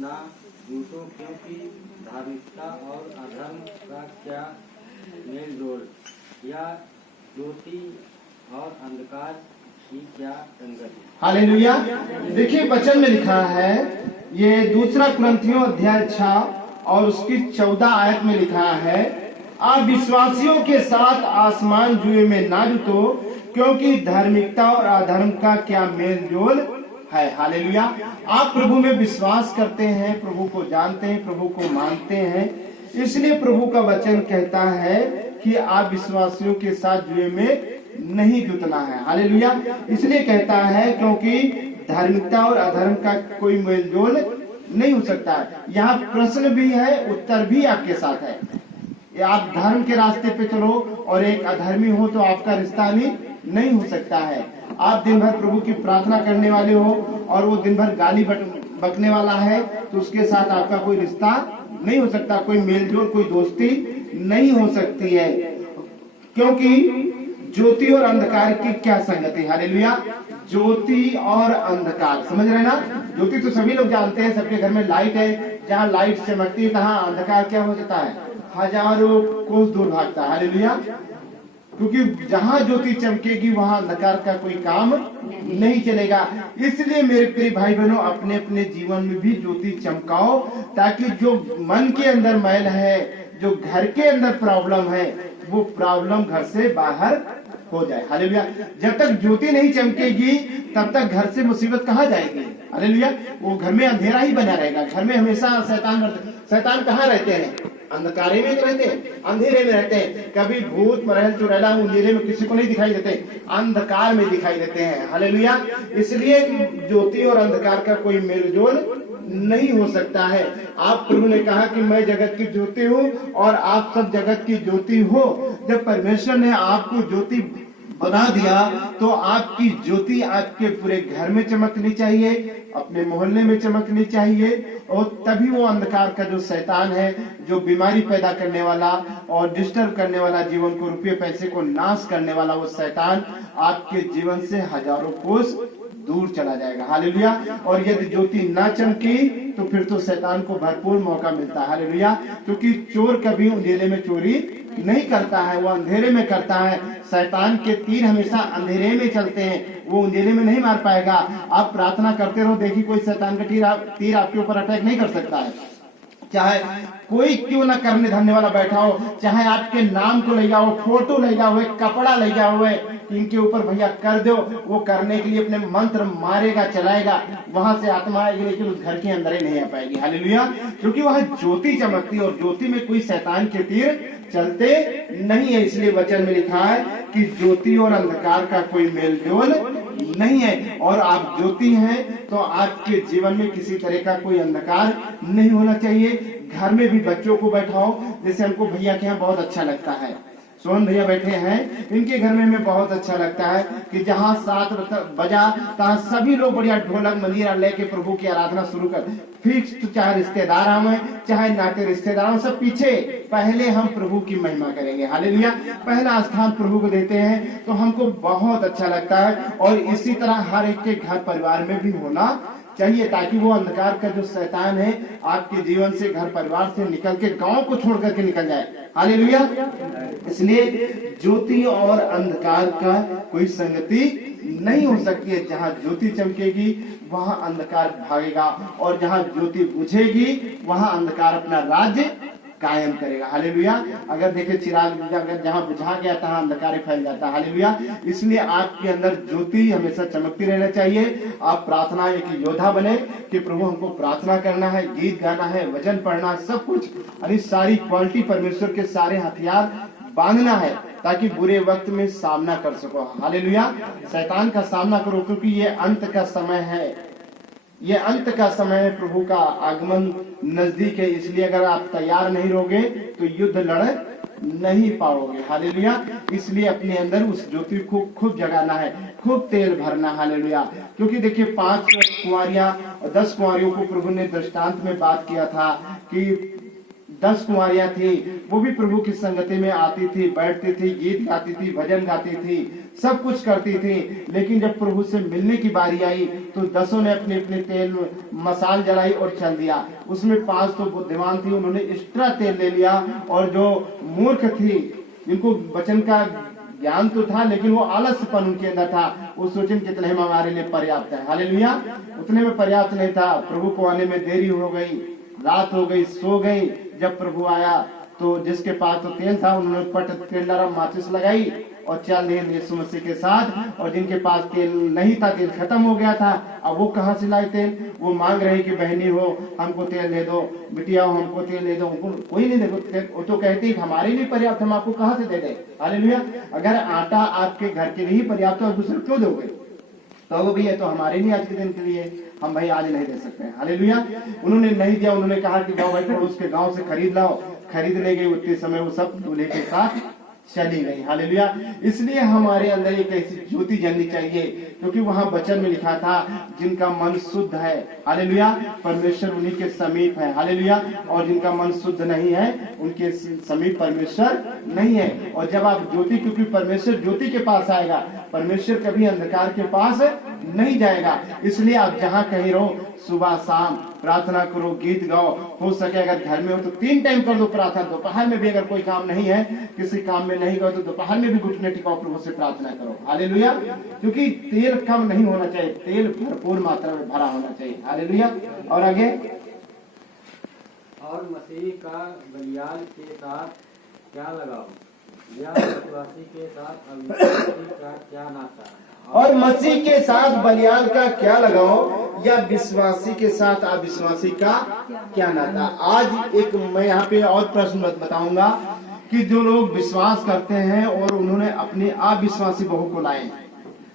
ना झूठो, क्योंकि धार्मिकता और अधर्म का क्या मेल जोल, या ज्योति और अंधकार की क्या संगति। हालेलुया। देखिए वचन में लिखा है, ये दूसरा कुरिन्थियों अध्याय 6 और उसकी 14 आयत में लिखा है, आप विश्वासियों के साथ आसमान जुए में ना जुटो, क्योंकि धार्मिकता और अधर्म का क्या मेल जोल है। हालेलुया। आप प्रभु में विश्वास करते हैं, प्रभु को जानते हैं, प्रभु को मानते हैं, इसलिए प्रभु का वचन कहता है कि आप विश्वासियों के साथ जुए में नहीं जुटना है। हालेलुया। इसलिए कहता है क्योंकि धार्मिकता और अधर्म का कोई मेल जोल नहीं हो सकता है। यहाँ प्रश्न भी है, उत्तर भी आपके साथ है। आप धर्म के रास्ते पे चलो और एक अधर्मी हो तो आपका रिश्ता नहीं हो सकता है। आप दिन भर प्रभु की प्रार्थना करने वाले हो और वो दिन भर गाली बकने वाला है तो उसके साथ आपका कोई रिश्ता नहीं हो सकता, कोई मेलजोल, कोई दोस्ती नहीं हो सकती है, क्योंकि ज्योति और अंधकार की क्या संगति। हालेलुया। ज्योति और अंधकार, समझ रहे ना। ज्योति तो सभी लोग जानते हैं, सबके घर में लाइट है, जहाँ लाइट चमकती है तहाँ अंधकार क्या हो जाता है, हजारों कोस दूर भागता है। हालेलुया। क्योंकि जहाँ ज्योति चमकेगी वहाँ अंधकार का कोई काम नहीं चलेगा। इसलिए मेरे प्रिय भाई बहनों, अपने अपने जीवन में भी ज्योति चमकाओ, ताकि जो मन के अंदर मैल है, जो घर के अंदर प्रॉब्लम है, वो प्रॉब्लम घर से बाहर हो जाए। हालेलुया। जब तक ज्योति नहीं चमकेगी तब तक घर से मुसीबत कहाँ जाएगी। हालेलुया। वो घर में अंधेरा ही बना रहेगा। घर में हमेशा शैतान कहाँ रहते हैं, अंधकारे में रहते हैं, अंधेरे में रहते हैं। कभी भूत मरहल चुड़ैला अंधेरे में किसी को नहीं दिखाई देते, अंधकार में दिखाई देते हैं। हालेलुया। इसलिए ज्योति और अंधकार का कोई मेलजोल नहीं हो सकता है। आप प्रभु ने कहा कि मैं जगत की ज्योति हूँ और आप सब जगत की ज्योति हो। जब परमेश्वर ने आपको ज्योति बना दिया तो आपकी ज्योति आपके पूरे घर में चमकनी चाहिए, अपने मोहल्ले में चमकनी चाहिए, और तभी वो अंधकार का जो शैतान है, जो बीमारी पैदा करने वाला और डिस्टर्ब करने वाला, जीवन को, रुपये पैसे को नाश करने वाला वो शैतान आपके जीवन से हजारों कोस दूर चला जाएगा। हालेलुया। और यदि ज्योति ना चमकी तो फिर तो शैतान को भरपूर मौका मिलता है। हालेलुया। क्योंकि चोर कभी अंधेरे में चोरी नहीं करता है, वो अंधेरे में करता है। शैतान के तीर हमेशा अंधेरे में चलते हैं, वो अंधेरे में नहीं मार पाएगा। आप प्रार्थना करते रहो, देखिए कोई शैतान का तीर आपके ऊपर अटैक नहीं कर सकता है। चाहे कोई क्यों ना करने धरने वाला बैठा हो, चाहे आपके नाम को ले जाओ, फोटो ले जाओ, कपड़ा ले जाओ, इनके ऊपर भैया कर दो, वो करने के लिए अपने मंत्र मारेगा, चलाएगा, वहां से आत्मा आएगी, लेकिन उस घर के अंदर ही नहीं आ पाएगी। हालेलुया। क्योंकि वहां ज्योति चमकती है और ज्योति में कोई शैतान के तीर चलते नहीं है। इसलिए वचन में लिखा है कि ज्योति और अंधकार का कोई मेलजोल नहीं है। और आप ज्योति हैं तो आपके जीवन में किसी तरह का कोई अंधकार नहीं होना चाहिए। घर में भी बच्चों को बैठाओ, जैसे हमको भैया के यहाँ बहुत अच्छा लगता है, सोहन भैया बैठे हैं, इनके घर में हमें बहुत अच्छा लगता है कि जहाँ 7 बजा तहाँ सभी लोग बढ़िया ढोलक मंजीरा लेके प्रभु की आराधना शुरू कर। फिक्स तो चाहे रिश्तेदार आवे, चाहे नाते रिश्तेदार, सब पीछे, पहले हम प्रभु की महिमा करेंगे। हालेलुया। पहला स्थान प्रभु को देते हैं, तो हमको बहुत अच्छा लगता है। और इसी तरह हर एक के घर परिवार में भी होना चाहिए, ताकि वो अंधकार का जो शैतान है आपके जीवन से, घर परिवार से निकल के, गांव को छोड़ करके निकल जाए। हालेलुया। इसलिए ज्योति और अंधकार का कोई संगति नहीं हो सकती है। जहाँ ज्योति चमकेगी वहाँ अंधकार भागेगा, और जहाँ ज्योति बुझेगी वहाँ अंधकार अपना राज्य कायम करेगा। हालेलुया। अगर देखे चिराग अगर जहाँ बुझा गया तहाँ अंधकार फैल जाता है। हालेलुया। इसलिए आपके अंदर ज्योति हमेशा चमकती रहना चाहिए। आप प्रार्थना एक योद्धा बने कि प्रभु हमको प्रार्थना करना है, गीत गाना है, वचन पढ़ना है, सब कुछ, यानी सारी क्वालिटी, परमेश्वर के सारे हथियार बांधना है, ताकि बुरे वक्त में सामना कर सको। हालेलुया। शैतान का सामना करो, क्योंकि ये अंत का समय है, ये अंत का समय है, प्रभु का आगमन नजदीक है। इसलिए अगर आप तैयार नहीं रहोगे तो युद्ध लड़ नहीं पाओगे। हालेलुया। इसलिए अपने अंदर उस ज्योति को खूब जगाना है, खूब तेल भरना। हालेलुया। क्योंकि देखिए 5 कुंवारियां और 10 कुंवारियों को प्रभु ने दृष्टांत में बात किया था कि 10 कुमारियां थी, वो भी प्रभु की संगति में आती थी, बैठती थी, गीत गाती थी, भजन गाती थी, सब कुछ करती थी। लेकिन जब प्रभु से मिलने की बारी आई तो 10 ने अपने अपने तेल मसाल जलाई और चल दिया। उसमें 5 तो बुद्धिमान थी, उन्होंने एक्स्ट्रा तेल ले लिया, और जो मूर्ख थी, जिनको वचन का ज्ञान तो था लेकिन वो आलस्यपन उनके अंदर था, वो सोचें कितने में हमारे लिए पर्याप्त है, हालेलुया, उतने में पर्याप्त नहीं था। प्रभु को आने में देरी हो गई, रात हो गई, सो गई। जब प्रभु आया तो जिसके पास तो तेल था, उन्होंने पट तेल माचिस लगाई और चल दिए यीशु मसीह के साथ। और जिनके पास तेल नहीं था, तेल खत्म हो गया था, अब वो कहां से लाए तेल? वो मांग रहे कि बहनी हो हमको तेल दे दो, बिटिया हो हमको तेल दे दो, कोई नहीं दे। वो तो कहती हमारे लिए पर्याप्त, हम आपको कहां से दे दें? हालेलुया। अगर आटा आपके घर के लिए पर्याप्त है, दूसरे क्यों दोगे? तो भैया तो हमारे लिए आज के दिन के लिए, हम भाई आज नहीं दे सकते। हालेलुया। उन्होंने नहीं दिया, उन्होंने कहा कि जाओ भाई पड़ोस के गांव से खरीद लाओ। खरीदने गए, उतने समय वो सब दूल्हे के साथ चली गई। हालेलुया। इसलिए हमारे अंदर एक ऐसी ज्योति जलनी चाहिए, क्योंकि वहां वचन में लिखा था जिनका मन शुद्ध है, हालेलुया, परमेश्वर उन्हीं के समीप है। हालेलुया। और जिनका मन शुद्ध नहीं है, उनके समीप परमेश्वर नहीं है। और जब आप ज्योति, क्योंकि परमेश्वर ज्योति के पास आएगा, परमेश्वर कभी अंधकार के पास नहीं जाएगा। इसलिए आप जहां कहीं रहो, सुबह शाम प्रार्थना करो, गीत गाओ। हो सके अगर घर में हो तो 3 टाइम कर दो प्रार्थना। दोपहर में भी अगर कोई काम नहीं है, किसी काम में नहीं गए तो दोपहर में भी घुटने टिकाओ, प्रभु से प्रार्थना करो। हालेलुया। क्योंकि तेल कम नहीं होना चाहिए, तेल भरपूर मात्रा में भरा होना चाहिए। हालेलुया। और आगे, और मसीह का बलियाल के साथ क्या लगाओ, या विश्वासी के साथ अविश्वासी का क्या नाता? और मसीह के साथ बलियाल का क्या लगाओ, या विश्वासी के साथ अविश्वासी का क्या नाता? आज एक मैं यहाँ पे और प्रश्न बताऊंगा कि जो लोग विश्वास करते हैं और उन्होंने अपनी अविश्वासी बहू को लाए,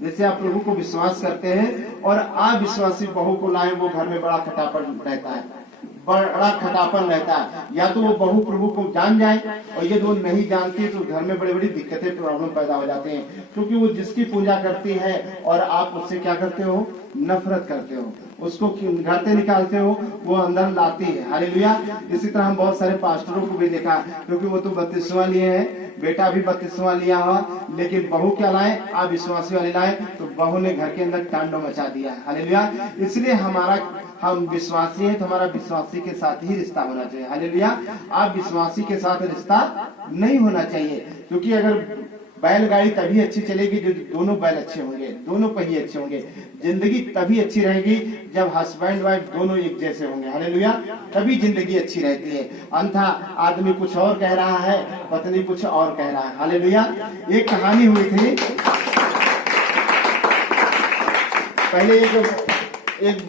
जैसे आप प्रभु को विश्वास करते हैं और अविश्वासी बहू को लाए, वो घर में बड़ा खटापन रहता है, बड़ा खटापन रहता है। या तो वो बहू प्रभु को जान जाए, और ये जो नहीं जानती तो घर में बड़ी बड़ी दिक्कतें, प्रॉब्लम पैदा हो जाते हैं, क्योंकि वो जिसकी पूजा करती है और आप उससे क्या करते हो? नफरत करते हो, उसको घर से निकालते हो, वो अंदर लाती है। हालेलुया। इसी तरह हम बहुत सारे पास्टरों को भी देखा, क्योंकि वो तो बत्तीसवां लिए हैं, बेटा भी बत्तीसवां लिया हुआ, लेकिन बहू क्या लाए? अविश्वासी वाले लाए, तो बहू ने घर के अंदर तांडव मचा दिया। हालेलुया। इसलिए हम विश्वासी हैं तो हमारा विश्वासी के साथ ही रिश्ता होना चाहिए। हालेलुया। आप विश्वासी के साथ रिश्ता नहीं होना चाहिए, क्योंकि अगर बैलगाड़ी तभी अच्छी चलेगी जो दोनों बैल अच्छे होंगे, दोनों पहिए अच्छे होंगे। जिंदगी तभी अच्छी रहेगी जब हस्बैंड वाइफ दोनों एक जैसे होंगे। हालेलुया। तभी जिंदगी अच्छी रहती है। अन्यथा आदमी कुछ और कह रहा है, पत्नी कुछ और कह रहा है। हालेलुया। एक कहानी हुई थी पहले, एक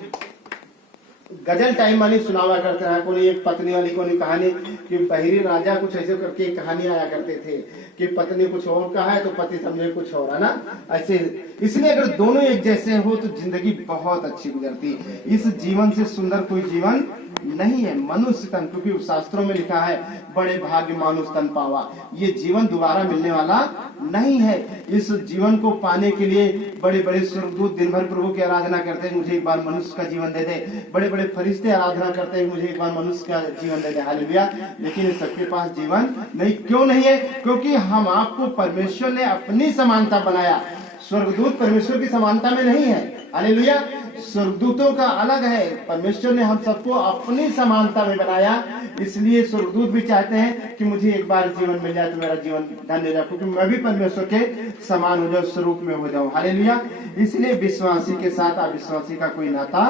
गजल टाइम वाली सुनावा करते हैं, कोई एक पत्नी वाली कोई कहानी कि बहिरी राजा, कुछ ऐसे करके कहानी आया करते थे कि पत्नी कुछ और कहा है तो पति समझे कुछ और, है ना, ऐसे। इसलिए अगर दोनों एक जैसे हो तो जिंदगी बहुत अच्छी गुजरती। इस जीवन से सुंदर कोई जीवन नहीं है मनुष्य तन, क्योंकि शास्त्रों में लिखा है बड़े भाग्य मानुष तन पावा। ये जीवन दोबारा मिलने वाला नहीं है। इस जीवन को पाने के लिए बड़े बड़े स्वर्गदूत दिन भर प्रभु की आराधना करते हैं, मुझे एक बार मनुष्य का जीवन दे दे। बड़े बड़े फरिश्ते आराधना करते हैं, मुझे एक बार मनुष्य का जीवन दे दे। हालेलुया। लेकिन सबके पास जीवन नहीं। क्यों नहीं है? क्योंकि हम आपको परमेश्वर ने अपनी समानता बनाया। स्वर्गदूत परमेश्वर की समानता में नहीं है। हालेलुया। स्वर्गदूतों का अलग है, परमेश्वर ने हम सबको अपनी समानता में बनाया। इसलिए स्वर्गदूत भी चाहते हैं कि मुझे एक बार जीवन मिल जाए तो मेरा जीवन धन्य हो जाए, क्योंकि मैं भी परमेश्वर के समान हो जाऊं, स्वरूप में हो जाऊं। हालेलुया। इसलिए विश्वासी के साथ अविश्वासी का कोई नाता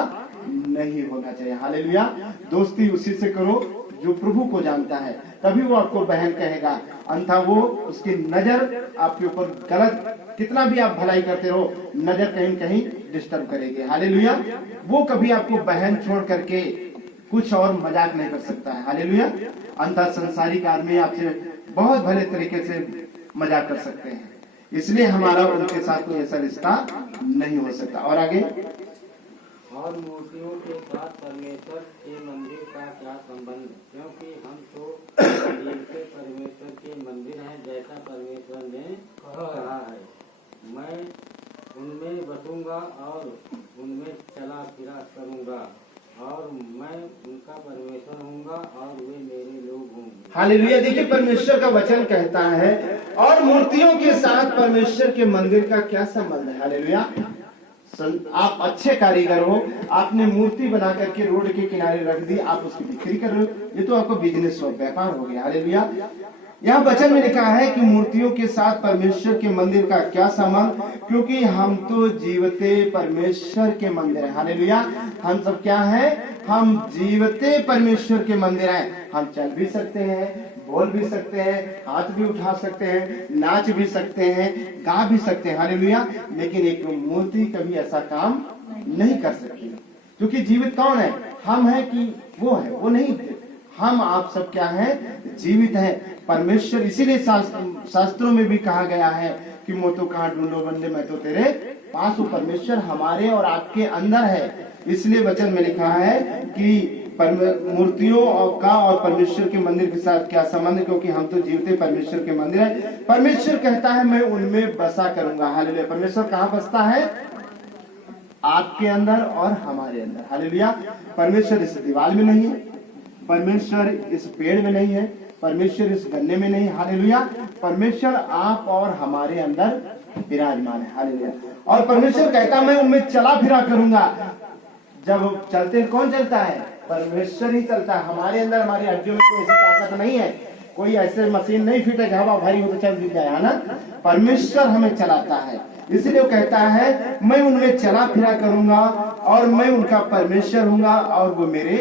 नहीं होना चाहिए। हालेलुया। दोस्ती उसी से करो जो प्रभु को जानता है, तभी वो आपको बहन कहेगा। अन्यथा वो, उसकी नजर आपके ऊपर गलत, कितना भी आप भलाई करते रहो, नजर कहीं कहीं डिस्टर्ब करेगी। हालेलुया। वो कभी आपको बहन छोड़ करके कुछ और मजाक नहीं कर सकता है। हालेलुया। अन्यथा संसारिक आदमी आपसे बहुत भले तरीके से मजाक कर सकते हैं। इसलिए हमारा उनके साथ कोई ऐसा रिश्ता नहीं हो सकता। और आगे, और मूर्तियों के साथ परमेश्वर के मंदिर का क्या संबंध? क्योंकि हम तो के परमेश्वर के मंदिर हैं, जैसा परमेश्वर ने कहा है, मैं उनमें बसूंगा और उनमें चला फिरा करूंगा और मैं मैं उनका परमेश्वर होऊंगा और वे मेरे लोग होंगे। हालेलुया। देखिए परमेश्वर का वचन कहता है, और मूर्तियों के साथ परमेश्वर के मंदिर का क्या संबंध है? हालेलुया। आप अच्छे कारीगर हो, आपने मूर्ति बना करके रोड के किनारे रख दी, आप उसकी बिक्री कर रहे हो, ये तो आपका बिजनेस हो, व्यापार हो गया। हालेलुया। यहाँ वचन में लिखा है कि मूर्तियों के साथ परमेश्वर के मंदिर का क्या संबंध, क्योंकि हम तो जीवते परमेश्वर के मंदिर हैं। हालेलुया। हम सब क्या हैं? हम जीवते परमेश्वर के मंदिर हैं। हम चल भी सकते हैं, बोल भी सकते हैं, हाथ भी उठा सकते हैं, नाच भी सकते हैं, गा भी सकते हैं। हालेलुया। लेकिन एक मूर्ति कभी ऐसा काम नहीं कर सकती, क्योंकि जीवित कौन है? हम हैं कि वो है? वो नहीं। हम आप सब क्या हैं? जीवित हैं। परमेश्वर, इसीलिए शास्त्रों में भी कहा गया है कि मैं तो कहाँ ढूंढो बंदे, मैं तो तेरे पास हूँ। परमेश्वर हमारे और आपके अंदर है। इसलिए वचन में लिखा है कि मूर्तियों का और परमेश्वर के मंदिर के साथ क्या संबंध, क्योंकि हम तो जीवते परमेश्वर के मंदिर है। परमेश्वर कहता है मैं उनमें बसा करूंगा। हालेलुया। परमेश्वर कहाँ बसता है? आपके अंदर और हमारे अंदर। हालेलुया। परमेश्वर इस दीवार में नहीं है, परमेश्वर इस पेड़ में नहीं है, परमेश्वर इस गन्ने में नहीं। हालेलुया। परमेश्वर आप और हमारे अंदर विराजमान है। हालेलुया। और परमेश्वर कहता मैं उनमें चला फिरा करूंगा। जब चलते कौन चलता है? परमेश्वर ही चलता है। हमारे अंदर, हमारी हड्डियों में कोई ऐसी ताकत नहीं है, कोई ऐसे मशीन नहीं फिट है कि हवा भारी हो तो चल जाए, है ना? परमेश्वर हमें चलाता है। इसलिए वो कहता है मैं उनमें चला फिरा करूंगा और मैं उनका परमेश्वर हूंगा और वो मेरे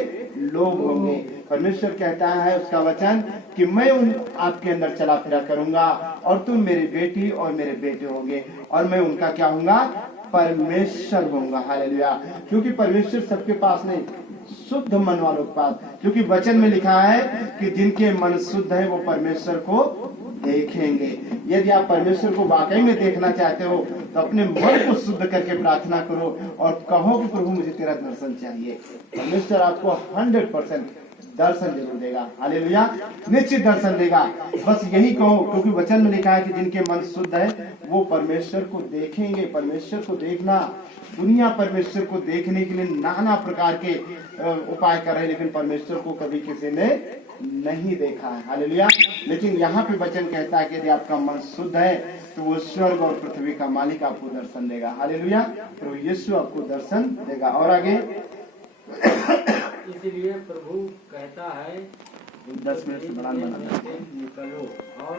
लोग होंगे। परमेश्वर कहता है उसका वचन कि मैं उन आपके अंदर चला फिरा करूंगा और तुम मेरी बेटी और मेरे बेटे होंगे और मैं उनका क्या होऊंगा? परमेश्वर होऊंगा। हालेलुया। क्योंकि परमेश्वर सबके पास नहीं, शुद्ध मन वालों के पास, क्योंकि वचन में लिखा है कि जिनके मन शुद्ध है वो परमेश्वर को देखेंगे। यदि आप परमेश्वर को वाकई में देखना चाहते हो तो अपने मन को शुद्ध करके प्रार्थना करो और कहो कि प्रभु मुझे तेरा दर्शन चाहिए। परमेश्वर आपको 100% दर्शन जरूर देगा। हालेलुया। निश्चित दर्शन देगा। बस यही कहो, क्योंकि वचन में लिखा है कि जिनके मन शुद्ध है वो परमेश्वर को देखेंगे। परमेश्वर को देखना, दुनिया परमेश्वर को देखने के लिए नाना प्रकार के उपाय कर रहे हैं, लेकिन परमेश्वर को कभी किसी ने नहीं देखा है। हालेलुया। लेकिन यहाँ पे वचन कहता है कि यदि आपका मन शुद्ध है तो वो स्वर्ग और पृथ्वी का मालिक आपको दर्शन देगा। हालेलुया। प्रभु यीशु आपको दर्शन देगा। और आगे इसलिए प्रभु कहता है 10 मिनट से बड़ा निकलो और